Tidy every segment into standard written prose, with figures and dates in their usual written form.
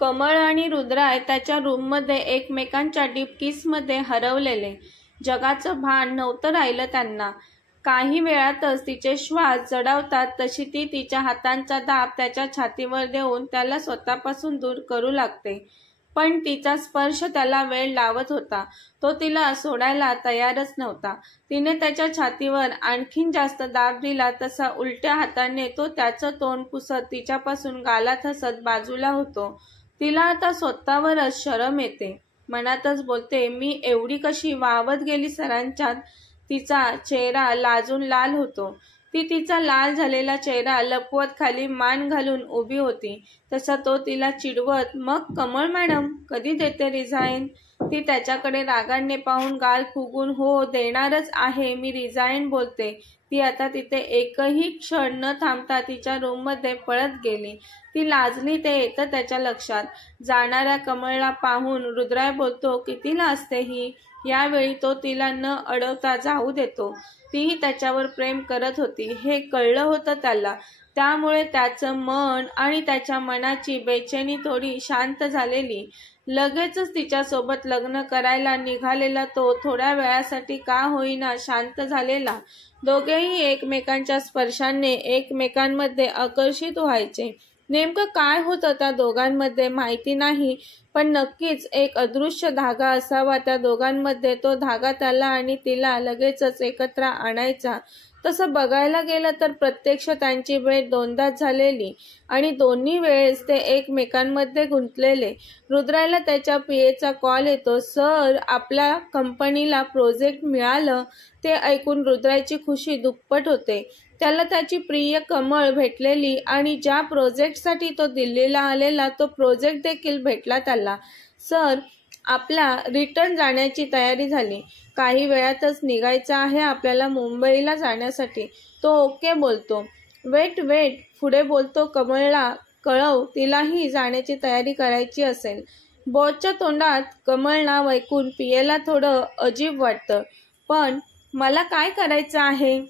कमळ आणि रुद्राय त्याच्या रूममध्ये एकमेकांच्या डीप किसमध्ये हरवलेले. जगाचं भान नव्हतं राहिलं त्यांना. काही वेळातच तिचे श्वास जडावतात तशी ती तिच्या हातांचा दाब त्याच्या छातीवर देऊन त्याला स्वतःपासून दूर करू लागते. पण तिचा स्पर्श त्याला वेळ लावत होता. तो तिला सोडायला तयारच नव्हता. तिने त्याच्या छातीवर आणखीन जास्त दाब दिला तसा उलट्या हाताने तो त्याचं तोंड पुसत तिच्यापासून गालात हसत बाजूला होतो. तिला आता स्वतःवरच शरम येते. मनातच बोलते, मी एवढी कशी वावत गेली सरांच्यात. तिचा चेहरा लाजून लाल होतो. ती तिचा लाल झालेला चेहरा लपवत खाली मान घालून उभी होती. तसा तो तिला चिडवत, मग कमळ मॅडम कधी देते रिझाईन? ती त्याच्याकडे रागाने पाहून गाल फुगून, हो देणारच आहे मी रिझाईन बोलते. ती आता तिथे एकही क्षण न थांबता तिच्या रूममध्ये पळत गेली. ती लाजली ते येतं त्याच्या लक्षात. जाणाऱ्या कमळला पाहून रुद्राय बोलतो, कितीला असते ही? यावेळी तो तिला न अडवता जाऊ देतो. तीही त्याच्यावर प्रेम करत होती हे कळलं होतं त्याला. त्यामुळे त्याचं मन आणि त्याच्या मनाची बेचैनी थोडी शांत झालेली. लगेचच तिच्यासोबत लग्न करायला निघालेला तो थोड्या वेळासाठी का होईना शांत झालेला. दोघेही एकमेकांच्या स्पर्शाने एकमेकांमध्ये आकर्षित व्हायचे. नेमकं काय होतं त्या दोघांमध्ये माहिती नाही, पण नक्कीच एक अदृश्य धागा असावा त्या दोघांमध्ये. तो धागा त्याला आणि तिला लगेचच एकत्र आणायचा. तसं बघायला गेलं तर प्रत्यक्ष त्यांची भेट दोनदाच झालेली आणि दोन्ही वेळेस ते एकमेकांमध्ये गुंतलेले. रुद्रायला त्याच्या पीएचा कॉल येतो. सर, आपल्या कंपनीला प्रोजेक्ट मिळालं. ते ऐकून रुद्रायची खुशी दुप्पट होते. त्याला त्याची प्रिय कमळ भेटलेली आणि ज्या प्रोजेक्टसाठी तो दिल्लीला आलेला तो प्रोजेक्ट देखील भेटला त्याला. सर, आपला रिटर्न जाण्याची तयारी झाली. काही वेळातच निघायचं आहे आपल्याला मुंबईला जाण्यासाठी. तो ओके बोलतो. वेट, पुढे बोलतो, कमळला कळव, तिलाही जाण्याची तयारी करायची असेल. बॉसच्या तोंडात कमळ नाव ऐकून पीएला थोडं अजीब वाटतं. पण मला काय करायचं आहे?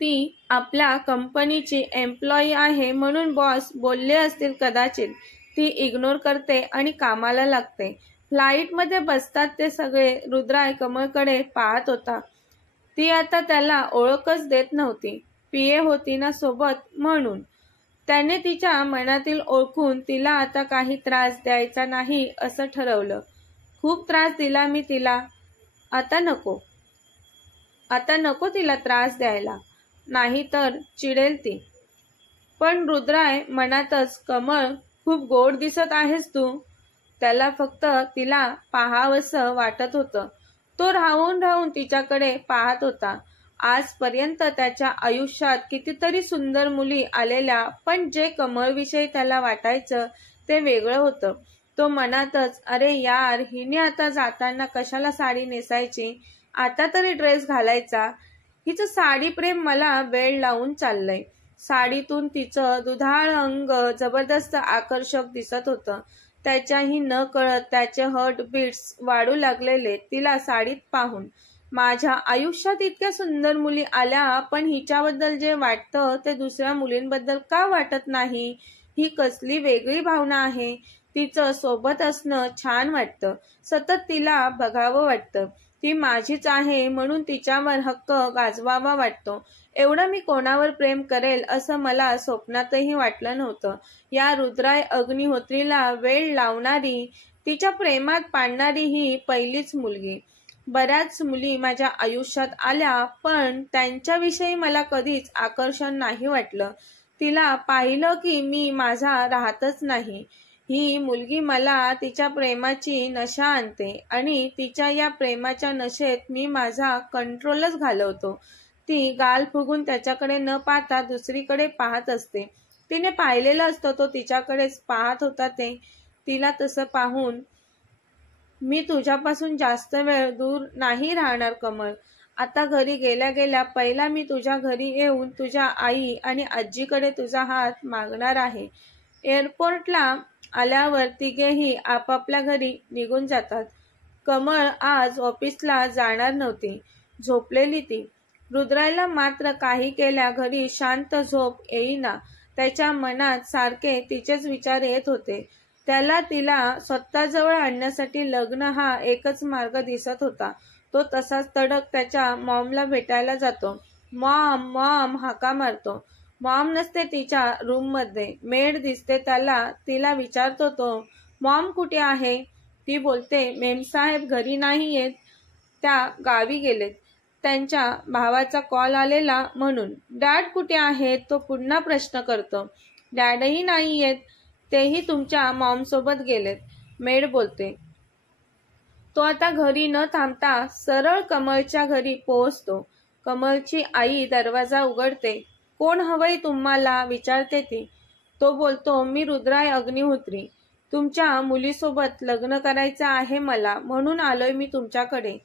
ती आपल्या कंपनीची एम्प्लॉई आहे म्हणून बॉस बोलले असतील कदाचित. ती इग्नोर करते आणि कामाला लागते. फ्लाईटमध्ये बसतात ते सगळे. रुद्राय कमळकडे पाहत होता. ती आता त्याला ओळखच देत नव्हती. पीए होती ना सोबत म्हणून. त्याने तिच्या मनातील ओळखून तिला आता काही त्रास द्यायचा नाही असं ठरवलं. खूप त्रास दिला मी तिला. आता नको तिला त्रास द्यायला, नाही तर चिडेल ती. पण रुद्राय मनातच, कमळ खूप गोड दिसत आहेस तू. त्याला फक्त तिला पाहावंसं वाटत होतं. तो राहून तिच्याकडे पाहत होता. आजपर्यंत त्याच्या आयुष्यात कितीतरी सुंदर मुली आलेल्या, पण जे कमळविषयी त्याला वाटायचं ते वेगळं होतं. तो मनातच, अरे यार, हिने आता जाताना कशाला साडी नेसायची, आता तरी ड्रेस घालायचा. हिचं साडी प्रेम मला वेळ लावून चाललंय. साडीतून तिचं दुधाळ अंग जबरदस्त आकर्षक दिसत होतं. त्याच्याही न कळत त्याचे हार्ट बीट्स वाढू लागलेले तिला साडीत पाहून. माझ्या आयुष्यात इतक्या सुंदर मुली आल्या, पण हिच्याबद्दल जे वाटतं ते दुसऱ्या मुलींबद्दल का वाटत नाही? ही कसली वेगळी भावना आहे. तिचं सोबत असणं छान वाटतं. सतत तिला बघावं वाटतं. ती माझीच आहे म्हणून तिच्यावर हक्क गाजवावा वाटतो. एवढं मी कोणावर प्रेम करेल असं मला स्वप्नातही वाटलं नव्हतं. या रुद्राय अग्निहोत्रीला वेळ लावणारी, तिच्या प्रेमात पाडणारी ही पहिलीच मुलगी. बऱ्याच मुली माझ्या आयुष्यात आल्या, पण त्यांच्याविषयी मला कधीच आकर्षण नाही वाटलं. तिला पाहिलं की मी माझा राहतच नाही. ही मुलगी मला तिच्या प्रेमाची नशा आणते आणि तिच्या या प्रेमाच्या नशेत मी माझा कंट्रोलच घालवतो. ती गाल फुगून त्याच्याकडे न पाहता दुसरीकडे पाहत असते. तिने पाहिलेलं असतं तो तिच्याकडेच पाहत होता ते. तिला तसं पाहून, मी तुझ्यापासून जास्त वेळ दूर नाही राहणार कमळ. आता घरी गेल्या गेल्या पहिला मी तुझ्या घरी येऊन तुझ्या आई आणि आजीकडे तुझा हात मागणार आहे. एअरपोर्टला आल्यावर तिघेही आपापल्या घरी निघून जातात. कमळ आज ऑफिसला जाणार नव्हती. झोपलेली ती. रुद्रायला मात्र काही केल्या घरी शांत झोप येईना. त्याच्या मनात सारखे तिचेच विचार येत होते. त्याला तिला स्वतःजवळ आणण्यासाठी लग्न हा एकच मार्ग दिसत होता. तो तसाच तडक त्याच्या मॉमला भेटायला जातो. मॉम मॉम हाका मारतो. मॉम नसते तिच्या रूममध्ये. मेड दिसते त्याला. तिला विचारतो तो, मॉम कुठे आहे? ती बोलते, मेमसाहेब घरी नाही आहेत, त्या गावी गेलेत. त्यांच्या भावाचा कॉल आलेला म्हणून. डॅड कुठे आहेत? तो पुन्हा प्रश्न करतो. डॅडही नाही आहेत, तेही तुमच्या मॉमसोबत गेलेत, मेड बोलते. तो आता घरी न थांबता सरळ कमळच्या घरी पोहोचतो. कमळची आई दरवाजा उघडते. कोण हवंय तुम्हाला? विचारते ती. तो बोलतो, मी रुद्राय अग्निहोत्री. तुमच्या मुलीसोबत लग्न करायचं आहे मला, म्हणून आलोय मी तुमच्याकडे.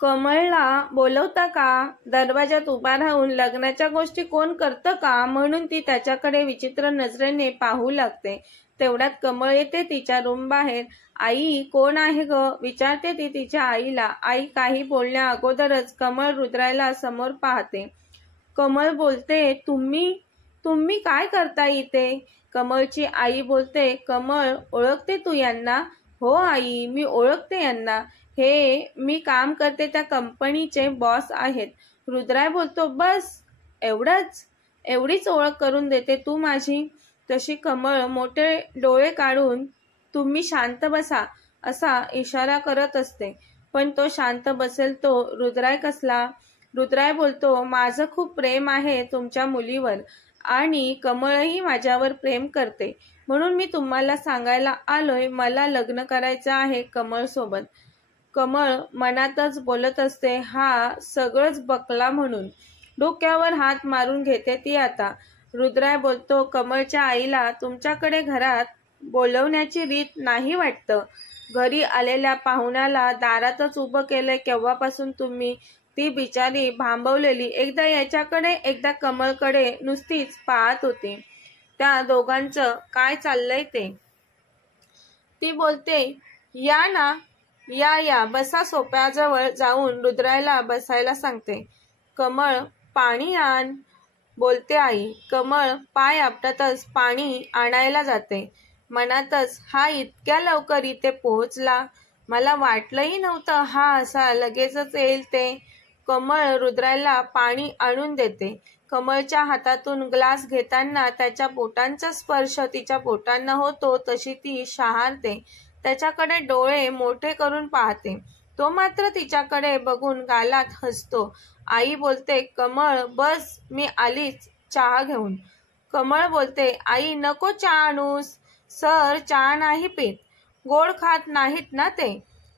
कमळला बोलवता का? दरवाजात उभा राहून लग्नाच्या गोष्टी कोण करतं का? म्हणून ती त्याच्याकडे विचित्र नजरेने पाहू लागते. तेवढ्यात कमळ येते तिच्या रूम बाहेर. आई कोण आहे ग? विचारते ती तिच्या आईला. आई काही बोलण्या अगोदरच कमळ रुद्रायला समोर पाहते. कमळ बोलते, तुम्ही काय करता इथे? कमळची आई बोलते, कमळ ओळखते तू यांना? हो आई, मी ओळखते यांना. हे मी काम करते त्या कंपनीचे बॉस आहेत. रुद्राय बोलतो, बस एवढीच ओळख करून देते तू माझी? तशी कमळ मोठे डोळे काढून तुम्ही शांत बसा असा इशारा करत असते. पण तो शांत बसेल तो रुद्राय कसला? रुद्राय बोलतो, माझं खूप प्रेम आहे तुमच्या मुलीवर आणि कमळही माझ्यावर प्रेम करते, म्हणून मी तुम्हाला सांगायला आलोय मला लग्न करायचं आहे कमळसोबत. कमळ मनातच बोलत असते, हा सगळंच बकला म्हणून. डोक्यावर हात मारून घेते ती आता. रुद्राय बोलतो, कमळच्या आईला तुमच्याकडे घरात बोलवण्याची रीत नाही वाटतं. घरी आलेल्या पाहुण्याला दारातच उभं केलंय केव्हापासून तुम्ही? ती बिचारी भांबवलेली एकदा याच्याकडे एकदा कमळकडे नुसतीच पाहत होती. त्या दोघांचं काय चाललंय ते. ती बोलते, या ना, या बसा. सोप्याजवळ जाऊन रुद्रायला बसायला सांगते. कमळ, पाणी आण, बोलते आई. कमळ पाय आपटतच पाणी आणायला जाते. मनातच, हा इतक्या लवकर इथे पोहोचला, मला वाटलंही नव्हतं हा असा लगेचच येईल ते. कमळ रुद्रायला पाणी आणून देते. कमळच्या हातातून ग्लास घेताना त्याच्या बोटांचा स्पर्श तिच्या बोटांना होतो तशी ती शहारते. त्याच्याकडे डोळे मोठे करून पाहते. तो मात्र तिच्याकडे बघून गालात हसतो. आई बोलते, कमळ बस, मी आलीच चहा घेऊन. कमळ बोलते, आई नको चहा आणूस. सर चहा नाही पीत. गोड खात नाहीत ना ते.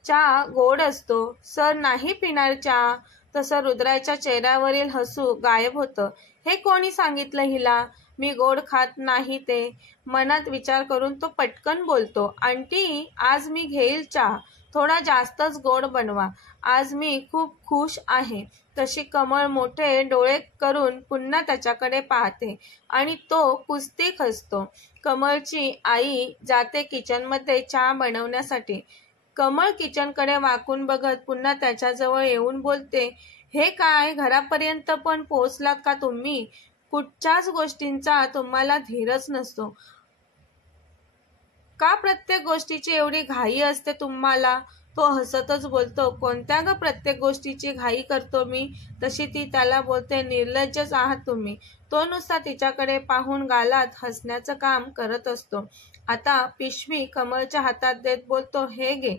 चहा गोड असतो. सर नाही पिणार चहा. तसं रुद्राच्या चेहऱ्यावरील हसू गायब होतं. हे कोणी सांगितलं हिला मी गोड खात नाही ते? मनात विचार करून तो पटकन बोलतो, आंटी आज मी घेईल चहा, थोडा जास्तच गोड बनवा, आज मी खूप खुश आहे. तशी कमळ मोठे डोळे करून पुन्हा त्याच्याकडे पाहते आणि तो कुस्तीक हसतो. कमळची आई जाते किचनमध्ये चहा बनवण्यासाठी. कमळ किचनकडे वाकून बघत पुन्हा त्याच्याजवळ येऊन बोलते, हे काय, घरापर्यंत पण पोहोचलात का तुम्ही? कुठच्याच गोष्टींचा तुम्हाला धीरच नसतो का? प्रत्येक गोष्टीची एवढी घाई असते तुम्हाला? तो हसतच बोलतो, कोणत्या ग प्रत्येक गोष्टीची घाई करतो मी? तशी ती त्याला बोलते, निर्लज्जच आहात तुम्ही. तो नुसता तिच्याकडे पाहून गालात हसण्याचं काम करत असतो. आता पिशवी कमळच्या हातात देत बोलतो, हे घे.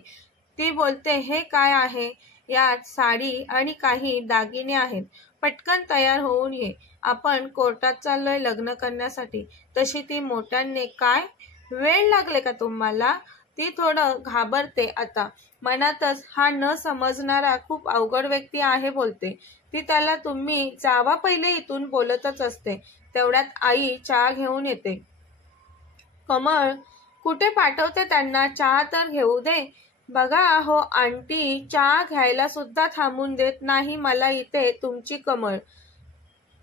ती बोलते, हे काय आहे? यात साडी आणि काही दागिने आहेत. पटकन तयार होऊन ये, आपण कोर्टात चाललोय लग्न करण्यासाठी. तशी ती मोठ्याने, काय वेळ लागले का तुम्हाला? ती थोडं घाबरते आता. मनातच, हा न समजणारा खूप अवघड व्यक्ती आहे बोलते ती त्याला. तुम्ही जावा पहिले इथून बोलतच असते. तेवढ्यात आई चहा घेऊन येते. कमळ, कुठे पाठवते त्यांना? चहा तर घेऊ दे. बघा हो आंटी, चहा घ्यायला सुद्धा थांबून देत नाही मला इथे तुमची कमळ.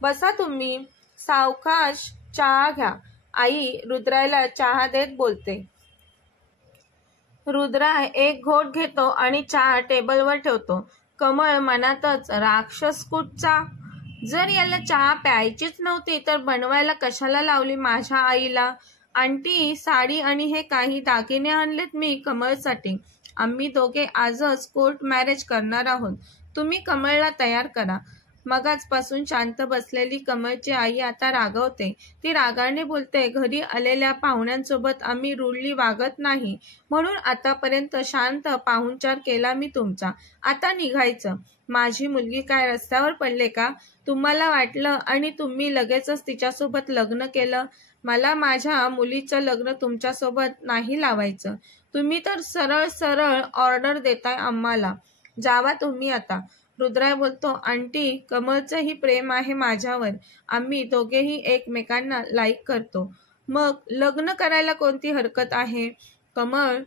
बसा तुम्ही, सावकाश चहा घ्या. आई रुद्रायला चहा देत बोलते. रुद्राय एक घोट घेतो आणि चहा टेबलवर ठेवतो. कमळ मनातच, राक्षस कुठचा, जर याला चहा प्यायचीच नव्हती तर बनवायला कशाला लावली माझ्या आईला? आंटी, साडी आणि हे काही दागिने आणलेत मी कमळसाठी. आम्ही दोघे आजच कोर्ट मॅरेज करणार आहोत. तुम्ही कमळला तयार करा. मगाचपासून शांत बसलेली कमळची आई आता रागावते. ती रागाने बोलते, घरी आलेल्या पाहुण्यांसोबत आम्ही रूडली वागत नाही, म्हणून आतापर्यंत शांत पाहुणचार केला मी तुमचा. आता निघायचं. माझी मुलगी काय रस्त्यावर पडले का? तुम्हाला वाटलं आणि तुम्ही लगेचच तिच्यासोबत लग्न केलं. मला माझ्या मुलीचं लग्न तुमच्यासोबत नाही लावायचं. तुम्ही तर सरळ सरळ ऑर्डर देताय आम्हाला. जावा तुम्ही आता. रुद्राय बोलतो, आंटी, कमळचंही प्रेम आहे माझ्यावर. आम्ही दोघेही एकमेकांना लाईक करतो. मग लग्न करायला कोणती हरकत आहे? कमळ,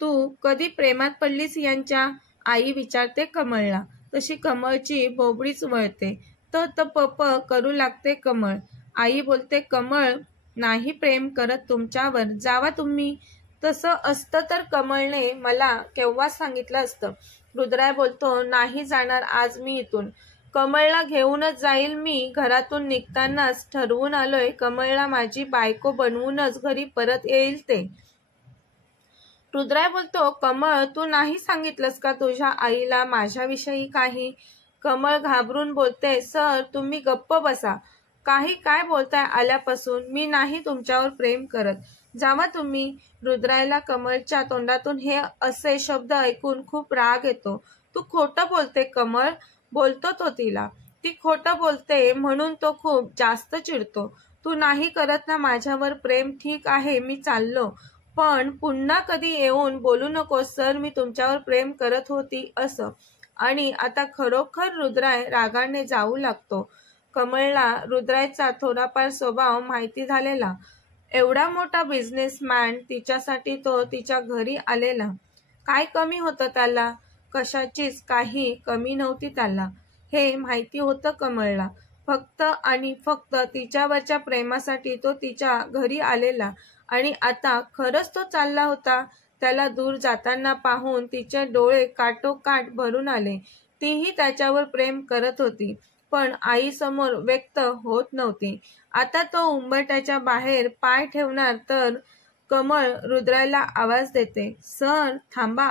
तू कधी प्रेमात पडलीस यांच्या? आई विचारते कमळला. तशी कमळची बोबडीच वळते. पप करू लागते कमळ. आई बोलते, कमळ नाही प्रेम करत तुमच्यावर. जावा तुम्ही. तसं असतं तर कमळने मला केव्हा सांगितलं असतं. रुद्राय बोलतो, नाही जाणार आज मी इथून. कमळला घेऊनच जाईल मी. घरातून निघतानाच ठरवून आलोय, कमळला माझी बायको बनवूनच घरी परत येईल ते. रुद्राय बोलतो, कमळ, तू नाही सांगितलंस का तुझ्या आईला माझ्याविषयी काही? कमळ घाबरून बोलते, सर तुम्ही गप्प बसा. काही काय बोलताय आल्यापासून? मी नाही तुमच्यावर प्रेम करत. जावा तुम्ही. रुद्रायला कमळच्या तोंडातून हे असे शब्द ऐकून खूप राग येतो. तू खोटं बोलते कमळ, बोलतो तो तिला. ती खोटं बोलते म्हणून तो खूप जास्त चिडतो. तू नाही करत ना माझ्यावर प्रेम? ठीक आहे, मी चाललो, पण पुन्हा कधी येऊन बोलू नको सर मी तुमच्यावर प्रेम करत होती असं. आणि आता खरोखर रुद्राय रागाने जाऊ लागतो. कमळला रुद्रायचा थोडाफार स्वभाव माहिती झालेला. एवढा मोठा बिझनेसमॅन, तिच्यासाठी तो तिच्या घरी आलेला. काय कमी होतं त्याला? कशाचीच काही कमी नव्हती त्याला. हे माहिती होतं कमळला. फक्त आणि फक्त तिच्यावरच्या प्रेमासाठी तो तिच्या घरी आलेला. आणि आता खरंच तो चालला होता. त्याला दूर जाताना पाहून तिचे डोळे काठोकाठ भरून आले. तीही त्याच्यावर प्रेम करत होती, पण आईसमोर व्यक्त होत नव्हती. आता तो उंबरठ्याच्या बाहेर पाय ठेवणार तर कमळ रुद्रायला आवाज देते, सर थांबा,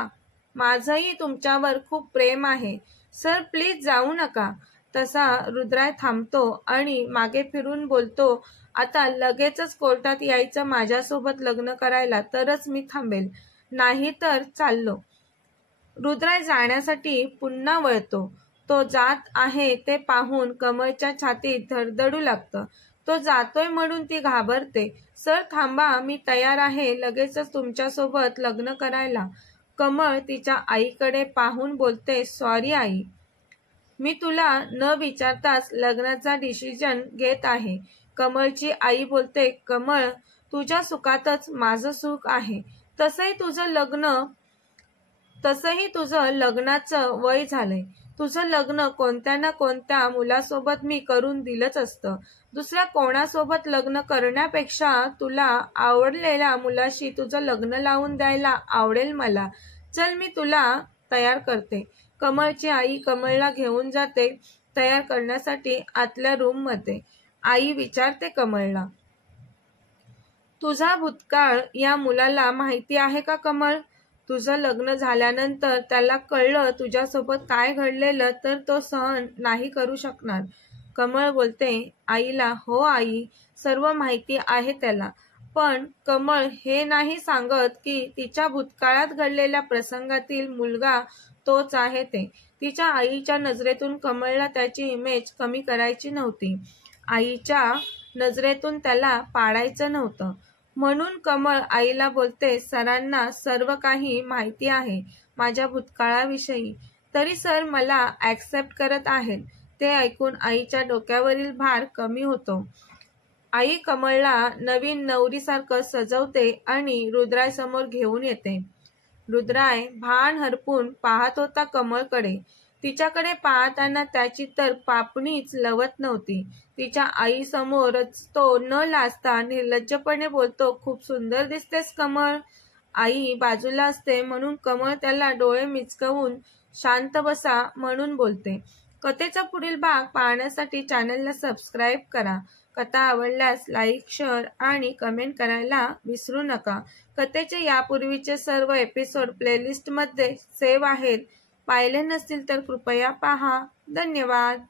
माझंही तुमच्यावर खूप प्रेम आहे. सर प्लीज जाऊ नका. तसा रुद्राय थांबतो आणि मागे फिरून बोलतो, आता लगेचच कोर्टात यायचं माझ्यासोबत लग्न करायला तरच मी थांबेल, नाही तर चाललो. रुद्राय जाण्यासाठी पुन्हा वळतो. तो जात आहे ते पाहून कमळच्या छातीत धडधडू लागतं. तो जातोय म्हणून ती घाबरते. सर थांबा, मी तयार आहे लगेचच तुमच्यासोबत लग्न करायला. कमळ तिच्या आईकडे पाहून बोलते, सॉरी आई, मी तुला न विचारताच लग्नाचा डिसिजन घेत आहे. कमळची आई बोलते, कमळ, तुझ्या सुखातच माझं सुख आहे. तसंही तुझं लग्नाचं वय झालंय. तुझं लग्न कोणत्या ना कोणत्या मुलासोबत मी करून दिलंच असतं. दुसऱ्या कोणासोबत लग्न करण्यापेक्षा तुला आवडलेल्या मुलाशी तुझं लग्न लावून द्यायला आवडेल मला. चल मी तुला तयार करते. कमळची आई कमळला घेऊन जाते तयार करण्यासाठी आतल्या रूममध्ये. आई विचारते कमळला, तुझा भूतकाळ या मुलाला माहिती आहे का कमळ? तुझं लग्न झाल्यानंतर त्याला कळलं तुझ्यासोबत काय घडलेलं तर तो सहन नाही करू शकणार. कमळ बोलते आईला, हो आई, सर्व माहिती आहे त्याला. पण कमळ हे नाही सांगत की तिच्या भूतकाळात घडलेल्या प्रसंगातील मुलगा तोच आहे ते. तिच्या आईच्या नजरेतून कमळला त्याची इमेज कमी करायची नव्हती. आईच्या नजरेतून त्याला पाडायचं नव्हतं. म्हणून कमळ आईला बोलते, सरांना सर्व काही माहिती आहे माझ्या भूतकाळाविषयी, तरी सर मला ॲक्सेप्ट करत आहेत. ते ऐकून आईच्या डोक्यावरील भार कमी होतो. आई कमळला नवीन नवरीसारखं सजवते आणि रुद्राय समोर घेऊन येते. रुद्राय भान हरपून पाहत होता कमळकडे. तिच्याकडे पाहताना त्याची तर पापणीच लवत नव्हती. तिच्या आईसमोरच तो न लाजता निर्लज्जपणे बोलतो, खूप सुंदर दिसतेस कमळ. आई बाजूला असते म्हणून कमळ त्याला डोळे मिचकवून शांत बसा म्हणून बोलते. कथेचा पुढील भाग पाहण्यासाठी चॅनलला सबस्क्राईब करा. कथा आवडल्यास लाईक, शेअर आणि कमेंट करायला विसरू नका. कथेचे यापूर्वीचे सर्व एपिसोड प्लेलिस्टमध्ये सेव्ह आहेत. पाहिले नसतील तर कृपया पहा. धन्यवाद.